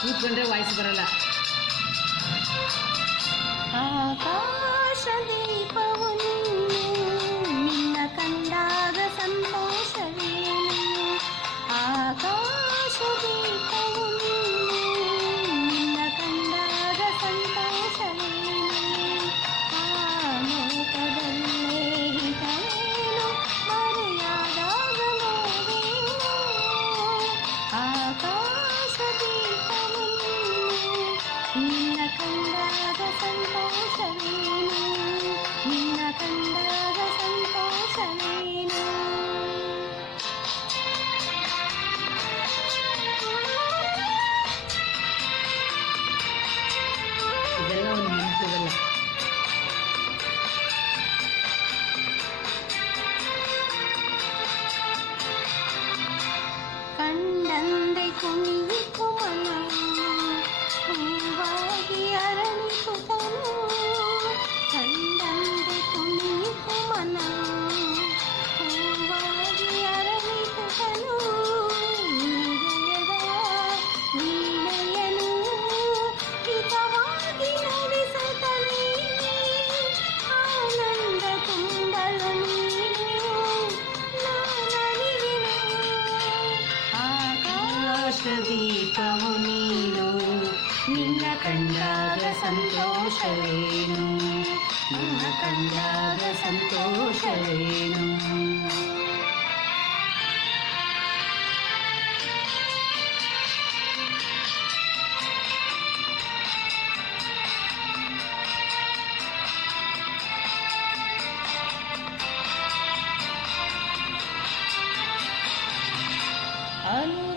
ಕೂತ್ಕೊಂಡ್ರೆ ವಾಯ್ಸ್ ಬರಲ್ಲ. ಆಕಾಶ ದೀಪವು ನಿನ್ನ ಕಂಡಾಗ ಸಂತೋಷವೇನು. ಆಕಾಶ ದೀಪವು ನಿನ್ನ ಕಂಡಾಗ ಸಂತೋಷವೇನು. ಆ ನೋಟದಲ್ಲೇ ಹಿತವೇನು ಮರೆಯಾದಾಗ ನೋವೇನು. ಆಕಾಶ ದೀಪವು ನಿನ್ನ ಕಂಡಾಗ ಸಂತೋಷವೇನು. ನಿನ್ನ ಕಂಡಾಗ ಸಂತೋಷವೇನು. ಇದೆಲ್ಲ ಒಂದು ನೆನಪಿರಲ್ಲ. ಕಂಡಂದೆ ಕುಣಿಯಿತು ಮನವು ಹೂವಾಗಿ ಅರಳಿತು ತನು. ಕಂಡಂದೆ ಕುಣಿಯಿತು ಮನವು ಹೂವಾಗಿ ಅರಳಿತು ತನು. ಹೃದಯದ ವೀಣೆಯನು ಹಿತವಾಗಿ ನುಡಿಸುತ್ತಲೇ ಆನಂದ ತುಂಬಲು ನೀನು ನಾನರಿವೆನು. ಆಕಾಶ ದೀಪವು ನೀನು ನಿನ್ನ ಕಂಡಾಗ ಸಂತೋಷವೇನು. ನಿನ್ನ ಕಂಡಾಗ ಸಂತೋಷವೇನು. ಅನು